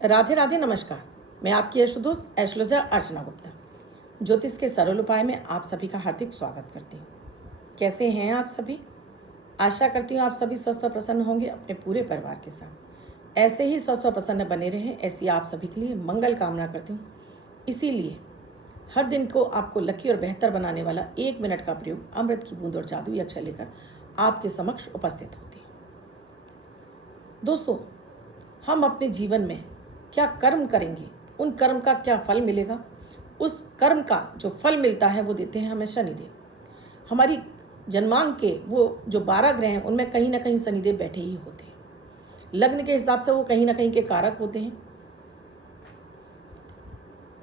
राधे राधे नमस्कार। मैं आपकी यशोदोस्त एस्ट्रोलॉजर अर्चना गुप्ता ज्योतिष के सरल उपाय में आप सभी का हार्दिक स्वागत करती हूँ। कैसे हैं आप सभी? आशा करती हूँ आप सभी स्वस्थ और प्रसन्न होंगे अपने पूरे परिवार के साथ। ऐसे ही स्वस्थ और प्रसन्न बने रहें, ऐसी आप सभी के लिए मंगल कामना करती हूँ। इसीलिए हर दिन को आपको लकी और बेहतर बनाने वाला 1 मिनट का प्रयोग अमृत की बूंद और जादुई अक्षर लेकर आपके समक्ष उपस्थित होती है। दोस्तों, हम अपने जीवन में क्या कर्म करेंगे, उन कर्म का क्या फल मिलेगा, उस कर्म का जो फल मिलता है वो देते हैं हमें शनिदेव। हमारी जन्मांक के वो जो 12 ग्रह हैं उनमें कहीं ना कहीं शनिदेव बैठे ही होते हैं। लग्न के हिसाब से वो कहीं ना कहीं के कारक होते हैं।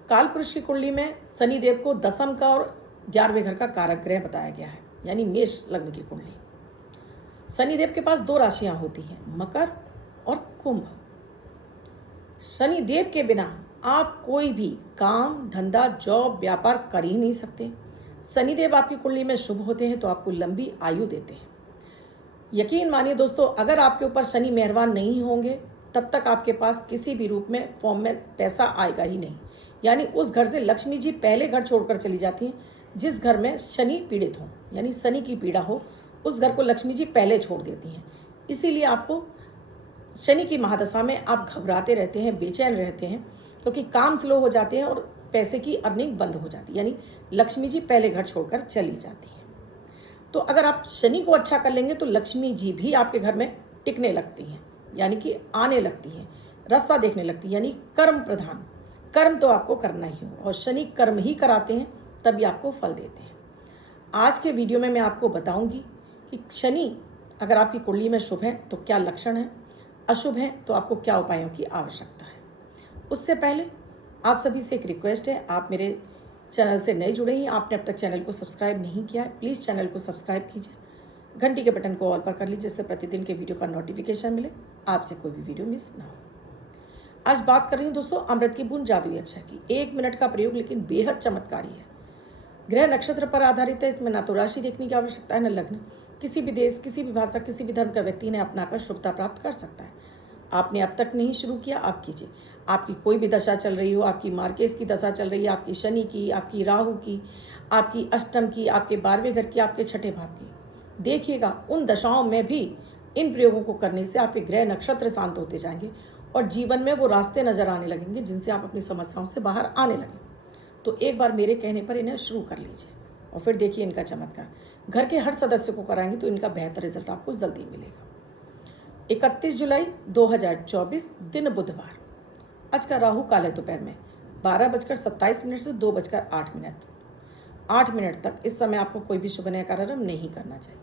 काल पुरुष की कुंडली में शनिदेव को दशम का और 11वें घर का कारक ग्रह बताया गया है, यानी मेष लग्न की कुंडली। शनिदेव के पास 2 राशियां होती हैं, मकर और कुंभ। शनिदेव के बिना आप कोई भी काम धंधा जॉब व्यापार कर ही नहीं सकते। शनिदेव आपकी कुंडली में शुभ होते हैं तो आपको लंबी आयु देते हैं। यकीन मानिए दोस्तों, अगर आपके ऊपर शनि मेहरबान नहीं होंगे तब तक आपके पास किसी भी रूप में फॉर्म में पैसा आएगा ही नहीं। यानी उस घर से लक्ष्मी जी पहले घर छोड़कर चली जाती हैं। जिस घर में शनि पीड़ित हो, यानी शनि की पीड़ा हो, उस घर को लक्ष्मी जी पहले छोड़ देती हैं। इसीलिए आपको शनि की महादशा में आप घबराते रहते हैं, बेचैन रहते हैं, क्योंकि काम स्लो हो जाते हैं और पैसे की अर्निंग बंद हो जाती है, यानी लक्ष्मी जी पहले घर छोड़कर चली जाती है। तो अगर आप शनि को अच्छा कर लेंगे तो लक्ष्मी जी भी आपके घर में टिकने लगती हैं, यानी कि आने लगती हैं, रास्ता देखने लगती है, यानी कर्म प्रधान। कर्म तो आपको करना ही हो और शनि कर्म ही कराते हैं, तभी आपको फल देते हैं। आज के वीडियो में मैं आपको बताऊंगी कि शनि अगर आपकी कुंडली में शुभ है तो क्या लक्षण है, अशुभ है तो आपको क्या उपायों की आवश्यकता है। उससे पहले आप सभी से एक रिक्वेस्ट है, आप मेरे चैनल से नए जुड़े हैं, आपने अब तक चैनल को सब्सक्राइब नहीं किया है, प्लीज़ चैनल को सब्सक्राइब कीजिए, घंटी के बटन को ऑल पर कर लीजिए, जिससे प्रतिदिन के वीडियो का नोटिफिकेशन मिले, आपसे कोई भी वीडियो मिस ना हो। आज बात कर रही हूँ दोस्तों अमृत की बूंद जादुई अक्षर की। 1 मिनट का प्रयोग लेकिन बेहद चमत्कारी है। ग्रह नक्षत्र पर आधारित है, इसमें ना तो राशि देखने की आवश्यकता है न लग्न। किसी भी देश, किसी भी भाषा, किसी भी धर्म का व्यक्ति इन्हें अपनाकर शुभता प्राप्त कर सकता है। आपने अब तक नहीं शुरू किया, आप कीजिए। आपकी कोई भी दशा चल रही हो, आपकी मार्केस की दशा चल रही है, आपकी शनि की, आपकी राहु की, आपकी अष्टम की, आपके 12वें घर की, आपके छठे भाव की, देखिएगा उन दशाओं में भी इन प्रयोगों को करने से आपके ग्रह नक्षत्र शांत होते जाएंगे और जीवन में वो रास्ते नजर आने लगेंगे जिनसे आप अपनी समस्याओं से बाहर आने लगें। तो एक बार मेरे कहने पर इन्हें शुरू कर लीजिए और फिर देखिए इनका चमत्कार। घर के हर सदस्य को कराएंगे तो इनका बेहतर रिजल्ट आपको जल्दी मिलेगा। 31 जुलाई 2024 दिन बुधवार। आज का राहु काल है दोपहर में 12:27 से 2:08। 8 मिनट तक इस समय आपको कोई भी शुभ नया कार्य नहीं करना चाहिए।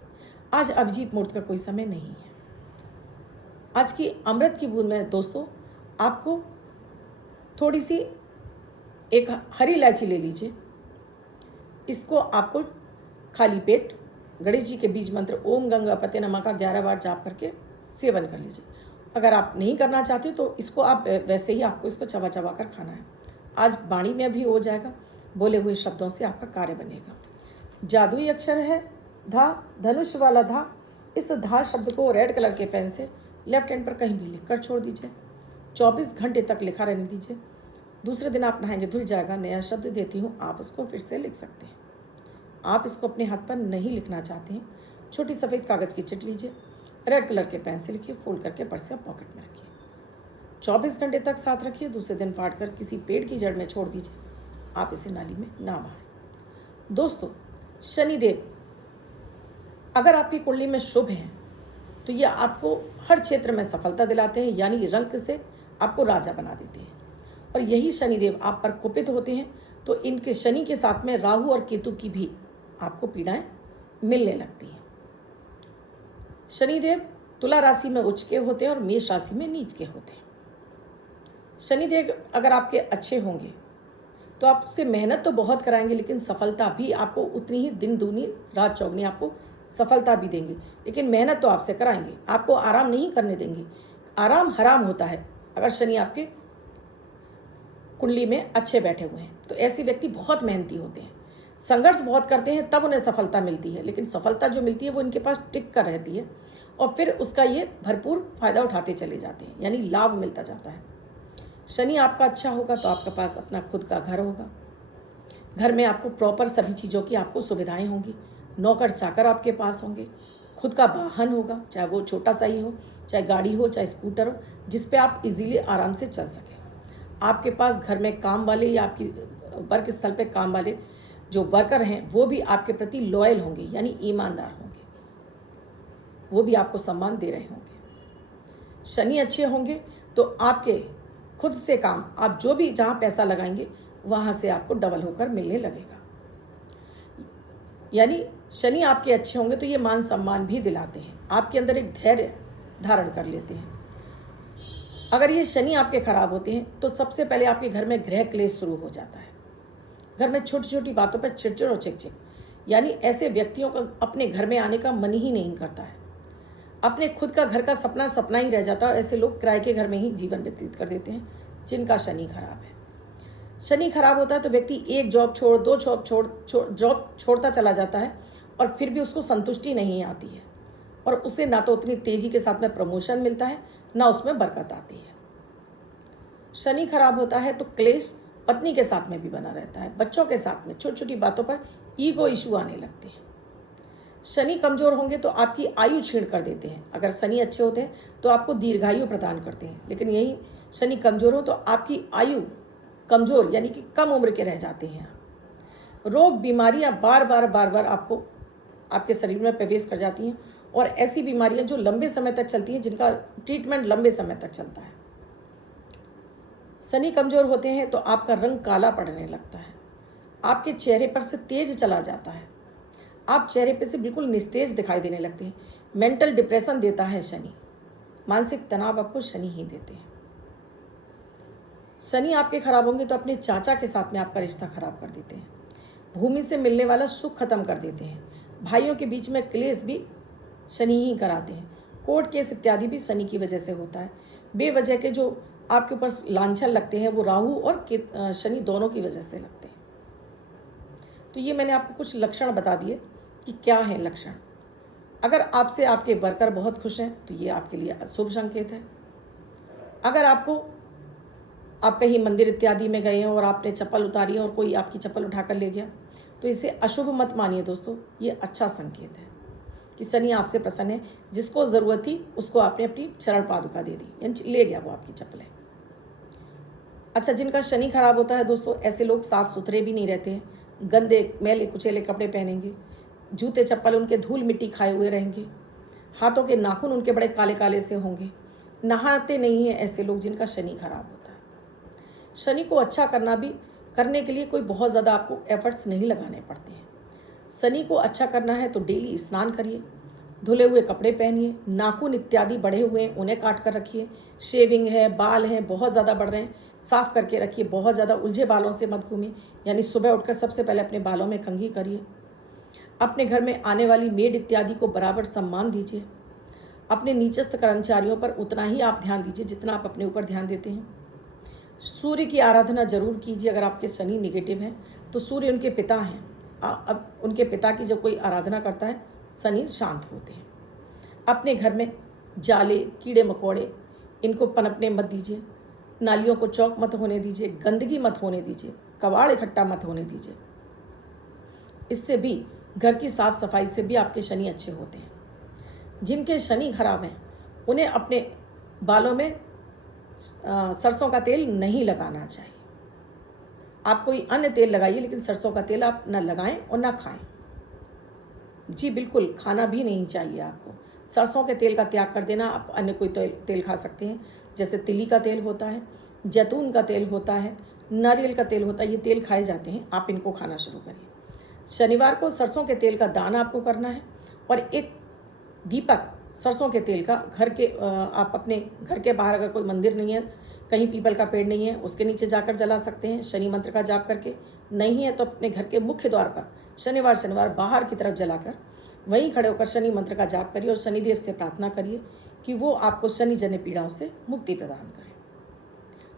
आज अभिजीत मुहूर्त का कोई समय नहीं है। आज की अमृत की बूंद में दोस्तों आपको थोड़ी सी एक हरी इलायची ले लीजिए। इसको आपको खाली पेट गणेश जी के बीज मंत्र ओम गंगापते नमः का 11 बार जाप करके सेवन कर लीजिए। अगर आप नहीं करना चाहते तो इसको आप वैसे ही आपको इसको चबा चबा कर खाना है। आज वाणी में भी हो जाएगा, बोले हुए शब्दों से आपका कार्य बनेगा। जादुई अक्षर है धा, धनुष वाला धा। इस धा शब्द को रेड कलर के पेन से लेफ्ट हैंड पर कहीं भी लिख कर छोड़ दीजिए। 24 घंटे तक लिखा रहने दीजिए। दूसरे दिन आप नहाएंगे धुल जाएगा। नया शब्द देती हूँ, आप उसको फिर से लिख सकते हैं। आप इसको अपने हाथ पर नहीं लिखना चाहते हैं, छोटी सफ़ेद कागज़ की चिट लीजिए, रेड कलर के पेन से लिखिए, फोल्ड करके पर्स या पॉकेट में रखिए। 24 घंटे तक साथ रखिए। दूसरे दिन फाड़ कर किसी पेड़ की जड़ में छोड़ दीजिए। आप इसे नाली में ना बहाएं। दोस्तों, शनिदेव अगर आपकी कुंडली में शुभ हैं तो ये आपको हर क्षेत्र में सफलता दिलाते हैं, यानी रंक से आपको राजा बना देते हैं। और यही शनिदेव आप पर कुपित होते हैं तो इनके शनि के साथ में राहु और केतु की भी आपको पीड़ाएं मिलने लगती हैं। शनिदेव तुला राशि में उच्च के होते हैं और मेष राशि में नीच के होते हैं। शनिदेव अगर आपके अच्छे होंगे तो आपसे मेहनत तो बहुत कराएंगे, लेकिन सफलता भी आपको उतनी ही, दिन दूनी रात चौगनी आपको सफलता भी देंगे, लेकिन मेहनत तो आपसे कराएंगे, आपको आराम नहीं करने देंगे। आराम हराम होता है अगर शनि आपके कुंडली में अच्छे बैठे हुए हैं। तो ऐसे व्यक्ति बहुत मेहनती होते हैं, संघर्ष बहुत करते हैं, तब उन्हें सफलता मिलती है, लेकिन सफलता जो मिलती है वो इनके पास टिक कर रहती है और फिर उसका ये भरपूर फायदा उठाते चले जाते हैं, यानी लाभ मिलता जाता है। शनि आपका अच्छा होगा तो आपके पास अपना खुद का घर होगा। घर में आपको प्रॉपर सभी चीज़ों की आपको सुविधाएं होंगी। नौकर चाकर आपके पास होंगे। खुद का वाहन होगा, चाहे वो छोटा सा ही हो, चाहे गाड़ी हो, चाहे स्कूटर हो, जिस पे आप इजीली आराम से चल सकें। आपके पास घर में काम वाले या आपकी वर्क स्थल पे काम वाले जो वर्कर हैं वो भी आपके प्रति लॉयल होंगे, यानी ईमानदार होंगे। वो भी आपको सम्मान दे रहे होंगे। शनि अच्छे होंगे तो आपके खुद से काम, आप जो भी जहाँ पैसा लगाएंगे वहाँ से आपको डबल होकर मिलने लगेगा। यानी शनि आपके अच्छे होंगे तो ये मान सम्मान भी दिलाते हैं, आपके अंदर एक धैर्य धारण कर लेते हैं। अगर ये शनि आपके खराब होते हैं तो सबसे पहले आपके घर में गृह क्लेश शुरू हो जाता है। घर में छोटी छोटी बातों पर चिड़चिड़ और चिकचिक, यानी ऐसे व्यक्तियों का अपने घर में आने का मन ही नहीं करता है। अपने खुद का घर का सपना सपना ही रह जाता है। ऐसे लोग किराए के घर में ही जीवन व्यतीत कर देते हैं जिनका शनि खराब है। शनि खराब होता है तो व्यक्ति एक जॉब छोड़, दो जॉब छोड़ता चला जाता है और फिर भी उसको संतुष्टि नहीं आती है और उसे ना तो उतनी तेजी के साथ में प्रमोशन मिलता है, ना उसमें बरकत आती है। शनि खराब होता है तो क्लेश पत्नी के साथ में भी बना रहता है, बच्चों के साथ में छोटी छोटी बातों पर ईगो इशू आने लगते हैं। शनि कमजोर होंगे तो आपकी आयु छीण कर देते हैं। अगर शनि अच्छे होते हैं तो आपको दीर्घायु प्रदान करते हैं, लेकिन यही शनि कमजोर हो तो आपकी आयु कमजोर यानी कि कम उम्र के रह जाते हैं। रोग बीमारियां बार बार आपको आपके शरीर में प्रवेश कर जाती हैं और ऐसी बीमारियां जो लंबे समय तक चलती हैं, जिनका ट्रीटमेंट लंबे समय तक चलता है। शनि कमजोर होते हैं तो आपका रंग काला पड़ने लगता है, आपके चेहरे पर से तेज चला जाता है, आप चेहरे पे से बिल्कुल निस्तेज दिखाई देने लगते हैं। मेंटल डिप्रेशन देता है शनि, मानसिक तनाव आपको शनि ही देते हैं। शनि आपके खराब होंगे तो अपने चाचा के साथ में आपका रिश्ता खराब कर देते हैं, भूमि से मिलने वाला सुख खत्म कर देते हैं, भाइयों के बीच में क्लेश भी शनि ही कराते हैं, कोर्ट केस इत्यादि भी शनि की वजह से होता है। बेवजह के जो आपके ऊपर लांछन लगते हैं वो राहु और शनि दोनों की वजह से लगते हैं। तो ये मैंने आपको कुछ लक्षण बता दिए कि क्या है लक्षण। अगर आपसे आपके वर्कर बहुत खुश हैं तो ये आपके लिए शुभ संकेत है। अगर आप कहीं मंदिर इत्यादि में गए हैं और आपने चप्पल उतारी है और कोई आपकी चप्पल उठाकर ले गया तो इसे अशुभ मत मानिए दोस्तों, ये अच्छा संकेत है कि शनि आपसे प्रसन्न है। जिसको ज़रूरत थी उसको आपने अपनी चरण पादुका दे दी, यानी ले गया वो आपकी चप्पलें। अच्छा, जिनका शनि खराब होता है दोस्तों, ऐसे लोग साफ़ सुथरे भी नहीं रहते हैं, गंदे मैले कुचेले कपड़े पहनेंगे, जूते चप्पल उनके धूल मिट्टी खाए हुए रहेंगे, हाथों के नाखून उनके बड़े काले काले से होंगे, नहाते नहीं हैं ऐसे लोग जिनका शनि खराब होता है। शनि को अच्छा करने के लिए कोई बहुत ज़्यादा आपको एफर्ट्स नहीं लगाने पड़ते हैं। शनि को अच्छा करना है तो डेली स्नान करिए, धुले हुए कपड़े पहनिए, नाखून इत्यादि बढ़े हुए हैं उन्हें काट कर रखिए, शेविंग है, बाल हैं बहुत ज़्यादा बढ़ रहे हैं साफ़ करके रखिए, बहुत ज़्यादा उलझे बालों से मत घूमिए, यानी सुबह उठकर सबसे पहले अपने बालों में कंघी करिए। अपने घर में आने वाली मेड इत्यादि को बराबर सम्मान दीजिए। अपने नीचस्थ कर्मचारियों पर उतना ही आप ध्यान दीजिए जितना आप अपने ऊपर ध्यान देते हैं। सूर्य की आराधना जरूर कीजिए। अगर आपके शनि निगेटिव हैं तो सूर्य उनके पिता हैं, अब उनके पिता की जब कोई आराधना करता है शनि शांत होते हैं। अपने घर में जाले, कीड़े मकोड़े इनको पनपने मत दीजिए, नालियों को चौक मत होने दीजिए, गंदगी मत होने दीजिए, कबाड़ इकट्ठा मत होने दीजिए। इससे भी घर की साफ सफाई से भी आपके शनि अच्छे होते हैं। जिनके शनि खराब हैं उन्हें अपने बालों में सरसों का तेल नहीं लगाना चाहिए। आप कोई अन्य तेल लगाइए, लेकिन सरसों का तेल आप ना लगाएं और ना खाएं। जी बिल्कुल, खाना भी नहीं चाहिए आपको। सरसों के तेल का त्याग कर देना, आप अन्य कोई तेल खा सकते हैं, जैसे तिली का तेल होता है, जैतून का तेल होता है, नारियल का तेल होता है, ये तेल खाए जाते हैं, आप इनको खाना शुरू करिए। शनिवार को सरसों के तेल का दान आपको करना है और एक दीपक सरसों के तेल का आप अपने घर के बाहर, अगर कोई मंदिर नहीं है, कहीं पीपल का पेड़ नहीं है, उसके नीचे जाकर जला सकते हैं शनि मंत्र का जाप करके। नहीं है तो अपने घर के मुख्य द्वार पर शनिवार बाहर की तरफ जलाकर वहीं खड़े होकर शनि मंत्र का जाप करिए और शनिदेव से प्रार्थना करिए कि वो आपको शनि जन्य पीड़ाओं से मुक्ति प्रदान करें।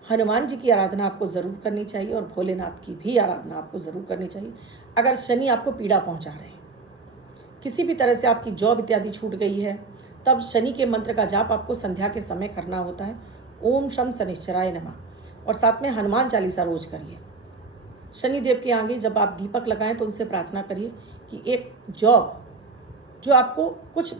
हनुमान जी की आराधना आपको ज़रूर करनी चाहिए और भोलेनाथ की भी आराधना आपको ज़रूर करनी चाहिए। अगर शनि आपको पीड़ा पहुंचा रहे हैं, किसी भी तरह से आपकी जॉब इत्यादि छूट गई है, तब शनि के मंत्र का जाप आपको संध्या के समय करना होता है। ओम शम शनिश्चराय नमः। और साथ में हनुमान चालीसा रोज करिए। शनिदेव के आगे जब आप दीपक लगाएं तो उनसे प्रार्थना करिए कि एक जॉब जो आपको कुछ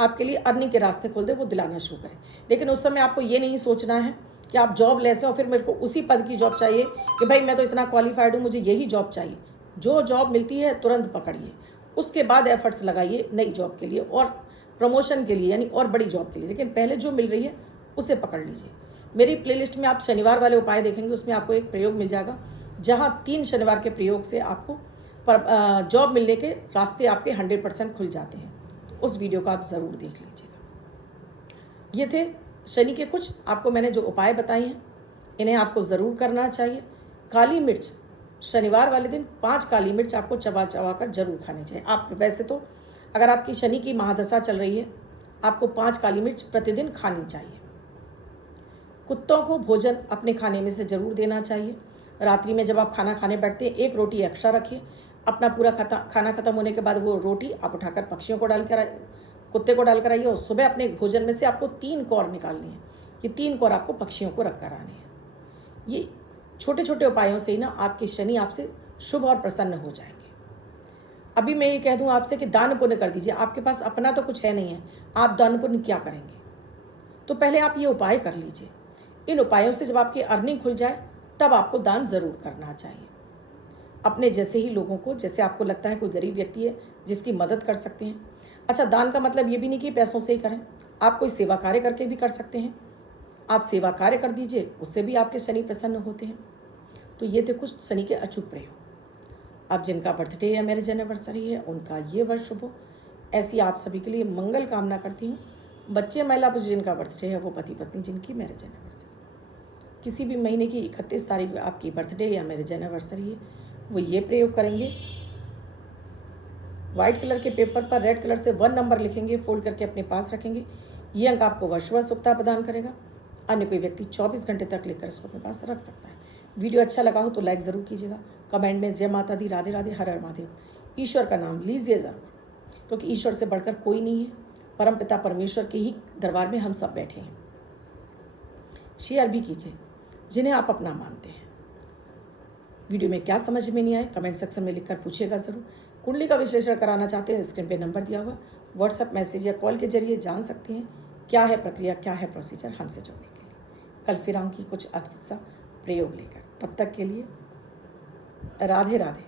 आपके लिए अर्निंग के रास्ते खोल दे, वो दिलाना शुरू करें। लेकिन उस समय आपको ये नहीं सोचना है कि आप जॉब लेसे और फिर मेरे को उसी पद की जॉब चाहिए कि भाई मैं तो इतना क्वालिफाइड हूँ, मुझे यही जॉब चाहिए। जो जॉब मिलती है तुरंत पकड़िए, उसके बाद एफर्ट्स लगाइए नई जॉब के लिए और प्रमोशन के लिए, यानी और बड़ी जॉब के लिए। लेकिन पहले जो मिल रही है उसे पकड़ लीजिए। मेरी प्लेलिस्ट में आप शनिवार वाले उपाय देखेंगे, उसमें आपको एक प्रयोग मिल जाएगा जहाँ 3 शनिवार के प्रयोग से आपको जॉब मिलने के रास्ते आपके 100% खुल जाते हैं। उस वीडियो को आप ज़रूर देख लीजिएगा। ये थे शनि के कुछ आपको मैंने जो उपाय बताए हैं, इन्हें आपको ज़रूर करना चाहिए। काली मिर्च शनिवार वाले दिन 5 काली मिर्च आपको चबा चबा कर जरूर खानी चाहिए। आप वैसे तो अगर आपकी शनि की महादशा चल रही है, आपको 5 काली मिर्च प्रतिदिन खानी चाहिए। कुत्तों को भोजन अपने खाने में से ज़रूर देना चाहिए। रात्रि में जब आप खाना खाने बैठते हैं, 1 रोटी एक्स्ट्रा रखिए। अपना पूरा खाना खत्म होने के बाद वो रोटी आप उठाकर पक्षियों को डालकर, कुत्ते को डालकर आइए। और सुबह अपने भोजन में से आपको 3 कौर निकालनी है। ये 3 कौर आपको पक्षियों को रख कर आनी है। ये छोटे छोटे उपायों से ही ना आपके शनि आपसे शुभ और प्रसन्न हो जाएंगे। अभी मैं ये कह दूं आपसे कि दान पुण्य कर दीजिए। आपके पास अपना तो कुछ है नहीं है, आप दान पुण्य क्या करेंगे? तो पहले आप ये उपाय कर लीजिए। इन उपायों से जब आपकी अर्निंग खुल जाए तब आपको दान ज़रूर करना चाहिए। अपने जैसे ही लोगों को, जैसे आपको लगता है कोई गरीब व्यक्ति है जिसकी मदद कर सकते हैं। अच्छा, दान का मतलब ये भी नहीं कि पैसों से ही करें, आप कोई सेवा कार्य करके भी कर सकते हैं। आप सेवा कार्य कर दीजिए, उससे भी आपके शनि प्रसन्न होते हैं। तो ये थे कुछ शनि के अचूक प्रयोग। अब जिनका बर्थडे या मैरिज एनिवर्सरी है उनका ये वर्ष शुभ हो, ऐसी आप सभी के लिए मंगल कामना करती हूँ। बच्चे महिला पुरुष जिनका बर्थडे है, वो पति पत्नी जिनकी मैरिज एनिवर्सरी, किसी भी महीने की 31 तारीख आपकी बर्थडे या मैरिज एनिवर्सरी है, वो ये प्रयोग करेंगे। वाइट कलर के पेपर पर रेड कलर से 1 नंबर लिखेंगे, फोल्ड करके अपने पास रखेंगे। ये अंक आपको वर्षभर शुभता प्रदान करेगा। अन्य कोई व्यक्ति 24 घंटे तक लिखकर इसको अपने पास रख सकता है। वीडियो अच्छा लगा हो तो लाइक ज़रूर कीजिएगा। कमेंट में जय माता दी, राधे राधे, हर हर महादेव, ईश्वर का नाम लीजिए ज़रूर, क्योंकि ईश्वर से बढ़कर कोई नहीं है। परमपिता परमेश्वर के ही दरबार में हम सब बैठे हैं। शेयर भी कीजिए जिन्हें आप अपना मानते हैं। वीडियो में क्या समझ में नहीं आए कमेंट सेक्शन में लिखकर पूछिएगा ज़रूर। कुंडली का विश्लेषण कराना चाहते हैं, स्क्रीन पे नंबर दिया हुआ, व्हाट्सएप मैसेज या कॉल के जरिए जान सकते हैं क्या है प्रक्रिया, क्या है प्रोसीजर हमसे जुड़ने के लिए। कल फिर आऊँगी कुछ अद्भुत सा प्रयोग लेकर। तब तक के लिए राधे राधे।